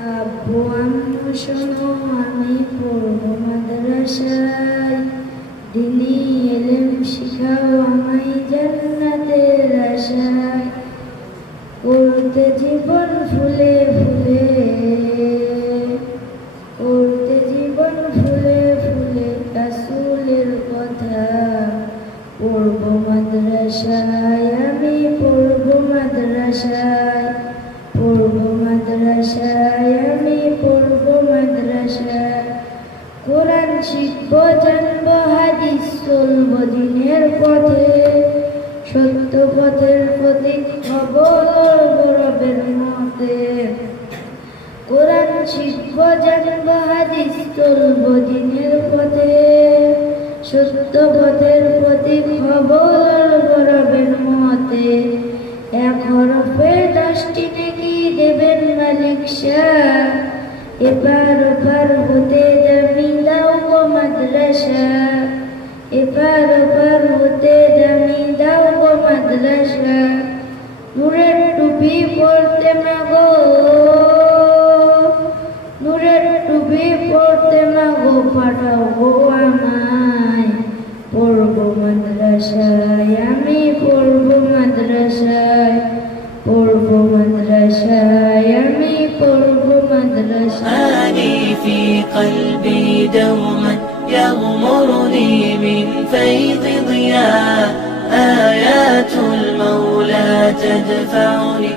আব্বু আম্মু শোনো আমি পড়ব মাদ্রাসায়, দিনী এলেম শিখাও আমায় জান্নাতের আশায়। করতে জীবন ফুলে ফুলে, করতে জীবন ফুলে ফুলে রাসূলের কথা। পড়ব মাদ্রাসায় আমি পড়ব মাদ্রাসায়, পড়ব মাদ্রাসায় আমি পড়ব মাদ্রাসায়। কোরআন শিখব জানব হাদিস চলব দিনের পথে, সত্য পথের প্রতীক হব রবের মতে। কোরআন শিখব জানব হাদিস চলব দিনের পথে, সত্য পথের প্রতীক হব রবের মতে। এক হরফে 10টি নেকি দেবেন মালিক শাহ, এপার ওপার হতে দামি দাও গো মাদ্রাসা, এপার ওপার হতে দামি দাও গো মাদ্রাসা। নূরের টুপি পরতে মাগো, নূরের টুপি পরতে মাগো পাঠাও গো আমায়। পড়ব মাদ্রাসায় আমি পড়ব মাদ্রাসায়, পড়ব মাদ্রাসায় আমি পড়ব মাদ্রাসায়। في قلبي دوما يغمرني من فيض ضياء، آيات المولى تدفعني